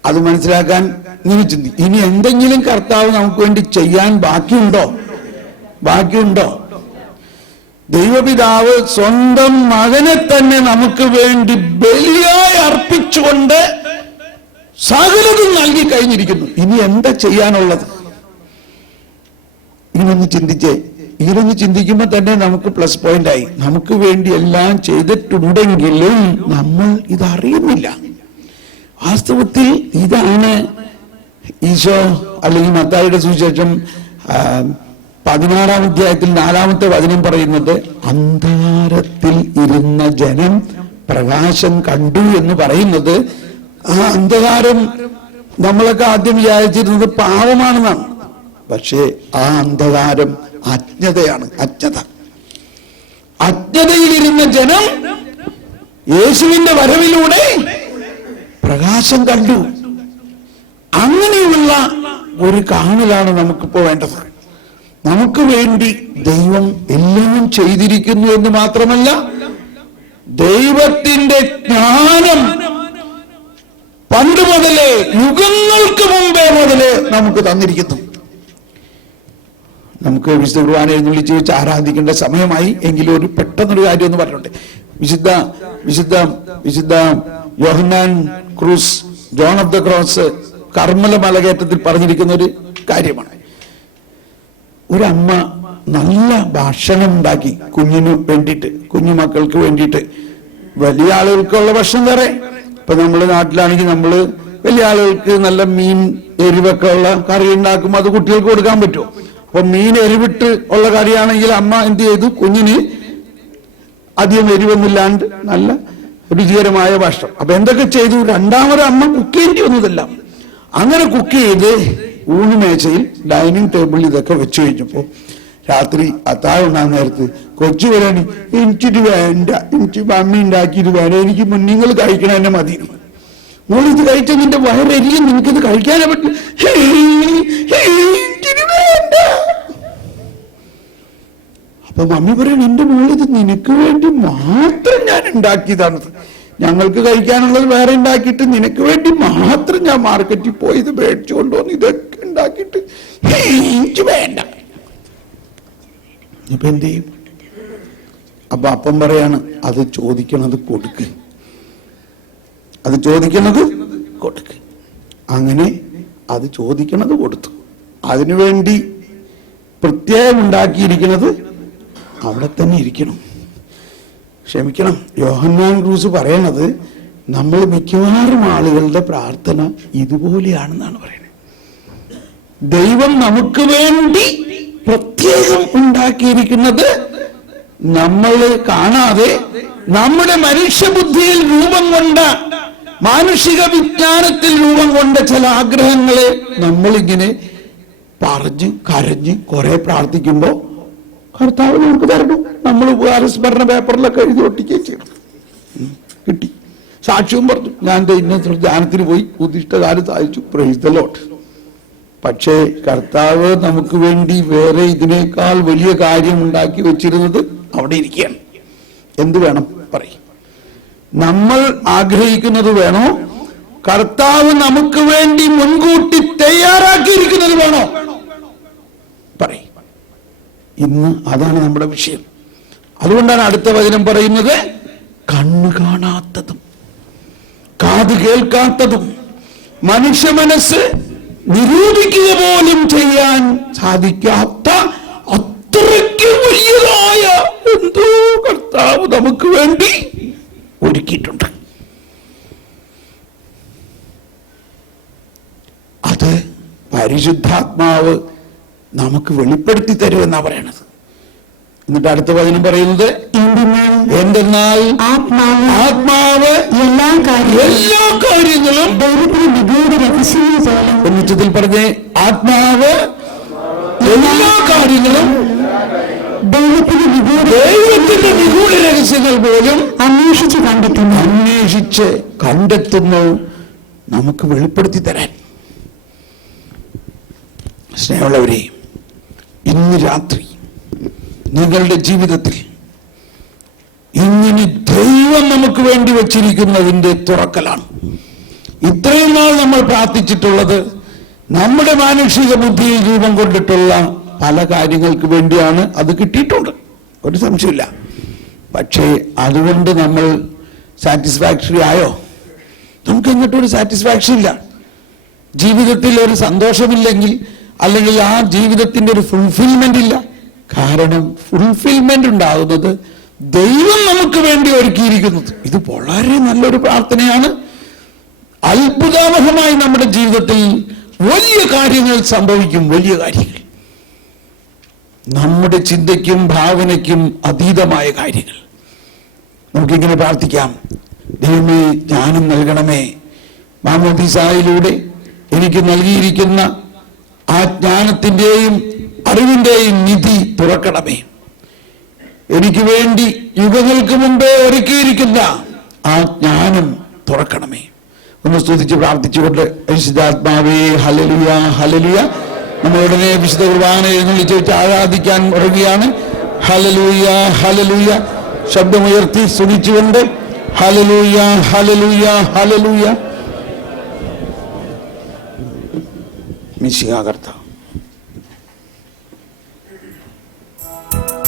അത് മനസ്സിലാക്കാൻ നിങ്ങൾ ചിന്തിക്കും. ഇനി എന്തെങ്കിലും കർത്താവ് നമുക്ക് വേണ്ടി ചെയ്യാൻ ബാക്കിയുണ്ടോ? ദൈവപിതാവ് സ്വന്തം മകനെ തന്നെ നമുക്ക് വേണ്ടി ബലിയായി അർപ്പിച്ചുകൊണ്ട് സകലതും നൽകി കഴിഞ്ഞിരിക്കുന്നു. ഇനി എന്താ ചെയ്യാനുള്ളത്? ഇങ്ങനൊന്ന് ചിന്തിക്കുമ്പോൾ തന്നെ നമുക്ക് പ്ലസ് പോയിന്റ് ആയി. നമുക്ക് വേണ്ടി എല്ലാം ചെയ്തിട്ടുണ്ടെങ്കിലും നമ്മൾ ഇതറിയുന്നില്ല. വാസ്തവത്തിൽ ഇതാണ് ഈശോ അല്ലെങ്കിൽ മത്തായിയുടെ സുവിശേഷം 16-ാം അധ്യായത്തിൽ 4-ാമത്തെ വചനം പറയുന്നത്, അന്ധകാരത്തിൽ ഇരുന്ന ജനം പ്രകാശം കണ്ടു എന്ന് പറയുന്നത്. ആ അന്ധകാരം നമ്മളൊക്കെ ആദ്യം വിചാരിച്ചിരുന്നത് പാവമാണെന്നാണ്. പക്ഷേ ആ അന്ധകാരം അജ്ഞതയാണ്. അജ്ഞതയിലിരുന്ന ജനം യേശുവിന്റെ വരവിലൂടെ പ്രകാശം കണ്ടു. അങ്ങനെയുള്ള ഒരു കാണലാണ് നമുക്കിപ്പോ വേണ്ടത്. നമുക്ക് വേണ്ടി ദൈവം എല്ലാം ചെയ്തിരിക്കുന്നു എന്ന് മാത്രമല്ല, ദൈവത്തിന്റെ ജ്ഞാനം പണ്ട് മുതലേ, യുഗങ്ങൾക്ക് മുമ്പേ മുതലേ നമുക്ക് തന്നിരിക്കുന്നു. നമുക്ക് വിശുദ്ധ കുർബാന എഴുന്നള്ളിച്ച് വെച്ച് ആരാധിക്കേണ്ട സമയമായി. എങ്കിലും ഒരു പെട്ടെന്നൊരു കാര്യം ഒന്ന് പറഞ്ഞോട്ടെ. വിശുദ്ധ Yohannan Cruz, John of the Cross, കർമ്മല മലകയറ്റത്തിൽ പറഞ്ഞിരിക്കുന്ന ഒരു കാര്യമാണ്. ഒരമ്മ നല്ല ഭക്ഷണം ഉണ്ടാക്കി കുഞ്ഞിന് വേണ്ടിയിട്ട്, കുഞ്ഞുമക്കൾക്ക് വേണ്ടിയിട്ട്. വലിയ ആളുകൾക്കുള്ള ഭക്ഷണം വേറെ. ഇപ്പൊ നമ്മുടെ നാട്ടിലാണെങ്കിൽ നമ്മള് വലിയ ആളുകൾക്ക് നല്ല മീൻ എരിവൊക്കെ ഉള്ള കറി ഉണ്ടാക്കും, അത് കുട്ടികൾക്ക് കൊടുക്കാൻ പറ്റുമോ? അപ്പൊ മീൻ എരിവിട്ട് ഉള്ള കറിയാണെങ്കിൽ അമ്മ എന്ത് ചെയ്തു, കുഞ്ഞിന് അധികം എരിവൊന്നുമില്ലാണ്ട് നല്ല രുചികരമായ ഭക്ഷണം. അപ്പൊ എന്തൊക്കെ ചെയ്തു? രണ്ടാമത് അമ്മ കുക്ക് ചെയ്യേണ്ടി വന്നതല്ല. അങ്ങനെ കുക്ക് ചെയ്ത് ഊണുമേശയിൽ ഡൈനിങ് ടേബിളിൽ ഇതൊക്കെ വെച്ചു കഴിഞ്ഞപ്പോ രാത്രി അത്താഴം ഉണ്ടാകുന്ന നേരത്ത് കൊച്ചു വരാണ്, എനിക്കിത് വേണ്ട, എനിക്ക് മമ്മി ഉണ്ടാക്കിയത് വേണ്ട, എനിക്ക് നിങ്ങൾ കഴിക്കണ തന്നെ മതി. മോളിത് കഴിച്ച നിന്റെ വയറെരിയും, നിനക്കിത് കഴിക്കാനേ പറ്റില്ല. അപ്പൊ മമ്മി പറയണം, എന്റെ മോളിത് നിനക്ക് വേണ്ടി മാത്രം ഞാൻ ഉണ്ടാക്കിയതാണ്. ഞങ്ങൾക്ക് കഴിക്കാനുള്ളത് വേറെ ഉണ്ടാക്കിയിട്ട് നിനക്ക് വേണ്ടി മാത്രം ഞാൻ മാർക്കറ്റിൽ പോയി ഇത് മേടിച്ചു കൊണ്ടുവന്ന് ഇതൊക്കെ ഉണ്ടാക്കിയിട്ട് എനിക്ക് വേണ്ട. ഇപ്പൊ എന്ത് ചെയ്യും? അപ്പൊ അപ്പം പറയാണ്, അത് ചോദിക്കണത് കൊടുക്ക്, അത് ചോദിക്കണത് കൊടുക്ക്. അങ്ങനെ അത് ചോദിക്കണത് കൊടുത്തു. അതിനുവേണ്ടി പ്രത്യേകം ഉണ്ടാക്കിയിരിക്കുന്നത് അവിടെ തന്നെ ഇരിക്കണം. ക്ഷമിക്കണം, യോഹന്നാൻ ക്രൂസ് പറയണത് നമ്മൾ മിക്കവാറും ആളുകളുടെ പ്രാർത്ഥന ഇതുപോലെയാണെന്നാണ് പറയുന്നത്. ദൈവം നമുക്ക് വേണ്ടി പ്രത്യേകം ഉണ്ടാക്കിയിരിക്കുന്നത് നമ്മൾ കാണാതെ നമ്മുടെ മനുഷ്യബുദ്ധിയിൽ രൂപം കൊണ്ട, മാനുഷിക വിജ്ഞാനത്തിൽ രൂപം കൊണ്ട ചില ആഗ്രഹങ്ങളെ നമ്മളിങ്ങനെ പറഞ്ഞ് കരഞ്ഞ് കുറെ പ്രാർത്ഥിക്കുമ്പോൾ കർത്താവ് നമുക്ക് തരണം. നമ്മൾ ഉപകാരസ്മരണ പേപ്പറിലൊക്കെ എഴുതി ഒട്ടിക്കുകയും ചെയ്യണം. കിട്ടി, സാക്ഷ്യവും പറഞ്ഞു, ഞാൻ ഇന്ന ധ്യാനത്തിന് പോയി ഉദ്ദിഷ്ടകാലം സാധിച്ചു, പ്രൈസ് ദ ലോർഡ്. പക്ഷേ കർത്താവ് നമുക്ക് വേണ്ടി വേറെ ഇതിനേക്കാൾ വലിയ കാര്യം ഉണ്ടാക്കി വെച്ചിരുന്നത് അവിടെ ഇരിക്കുകയാണ്. എന്ത് വേണം പറയും? നമ്മൾ ആഗ്രഹിക്കുന്നത് വേണോ, കർത്താവ് നമുക്ക് വേണ്ടി മുൻകൂട്ടി തയ്യാറാക്കിയിരിക്കുന്നത് വേണോ പറയും? ഇന്ന് അതാണ് നമ്മുടെ വിഷയം. അതുകൊണ്ടാണ് അടുത്ത വചനം പറയുന്നത്, കണ്ണ് കാണാത്തതും കാത് കേൾക്കാത്തതും മനുഷ്യ മനസ്സ് നിരൂപിക്കുക പോലും ചെയ്യാൻ സാധിക്കാത്ത അത്രയ്ക്ക് വലിയതായ എന്തോ കർത്താവ് നമുക്ക് വേണ്ടി ഒരുക്കിയിട്ടുണ്ട്. അത് പരിശുദ്ധാത്മാവ് നമുക്ക് വെളിപ്പെടുത്തി തരുമെന്നാ പറയണത്. എന്നിട്ട് അടുത്ത വചനം പറയുന്നത്, എന്തെന്നാൽ ആത്മാവ് എല്ലാ കാര്യങ്ങളും ഒന്നിച്ചതിൽ പറഞ്ഞേ, ആത്മാവ് എല്ലാ കാര്യങ്ങളും ദൈവത്തിന്റെ നിഗൂഢ രഹസ്യങ്ങൾ പോലും അന്വേഷിച്ച് കണ്ടെത്തുന്നു നമുക്ക് വെളിപ്പെടുത്തി തരാൻ. സ്നേഹമുള്ളവരെ, ഇന്ന് രാത്രി നിങ്ങളുടെ ജീവിതത്തിൽ ഇങ്ങനെ ദൈവം നമുക്ക് വേണ്ടി വച്ചിരിക്കുന്നതിന്റെ തുറക്കലാണ്. ഇത്രയും നാൾ നമ്മൾ പ്രാർത്ഥിച്ചിട്ടുള്ളത് നമ്മുടെ മാനുഷിക ബുദ്ധിയിൽ രൂപം കൊണ്ടിട്ടുള്ള പല കാര്യങ്ങൾക്ക് വേണ്ടിയാണ്. അത് കിട്ടിയിട്ടുണ്ട്, ഒരു സംശയമില്ല. പക്ഷേ അതുകൊണ്ട് നമ്മൾ സാറ്റിസ്ഫാക്ടറി ആയോ? നമുക്ക് എങ്ങോട്ടൊരു സാറ്റിസ്ഫാക്ഷൻ ഇല്ല. ജീവിതത്തിൽ ഒരു സന്തോഷമില്ലെങ്കിൽ, അല്ലെങ്കിൽ ആ ജീവിതത്തിന്റെ ഒരു ഫുൾഫിൽമെന്റ് ഇല്ല. കാരണം ഫുൾഫിൽമെന്റ് ഉണ്ടാകുന്നത് ദൈവം നമുക്ക് വേണ്ടി ഒരുക്കിയിരിക്കുന്നത്. ഇത് വളരെ നല്ലൊരു പ്രാർത്ഥനയാണ്. അത്ഭുതാവഹമായി നമ്മുടെ ജീവിതത്തിൽ വലിയ കാര്യങ്ങൾ സംഭവിക്കും. വലിയ കാര്യങ്ങൾ, നമ്മുടെ ചിന്തയ്ക്കും ഭാവനയ്ക്കും അതീതമായ കാര്യങ്ങൾ. നമുക്കിങ്ങനെ പ്രാർത്ഥിക്കാം, ദൈവമേ ജ്ഞാനം നൽകണമേ, മാമോദീസായിലൂടെ എനിക്ക് നൽകിയിരിക്കുന്ന ആ ജ്ഞാനത്തിന്റെയും അറിവിന്റെയും നിധി തുറക്കണമേ. എനിക്ക് വേണ്ടി യുഗങ്ങൾക്ക് മുമ്പേ ഒരുക്കിയിരിക്കുന്ന ആ ജ്ഞാനം തുറക്കണമേ. ഒന്ന് സ്തുതിച്ച് പ്രാർത്ഥിച്ചുകൊണ്ട്, പരിശുദ്ധാത്മാവേ ഹല്ലേലൂയ ഹല്ലേലൂയ. നമ്മൾ ഉടനെ വിശുദ്ധ കുർബാന എഴുന്നള്ളിച്ച് വെച്ച് ആരാധിക്കാൻ തുടങ്ങുകയാണ്. Hallelujah hallelujah. ശബ്ദമുയർത്തി സ്തുതിച്ചുകൊണ്ട് ഹല്ലേലൂയ ഹല്ലേലൂയ ഹല്ലേലൂയ. മിശിഹാ കർത്താവ്.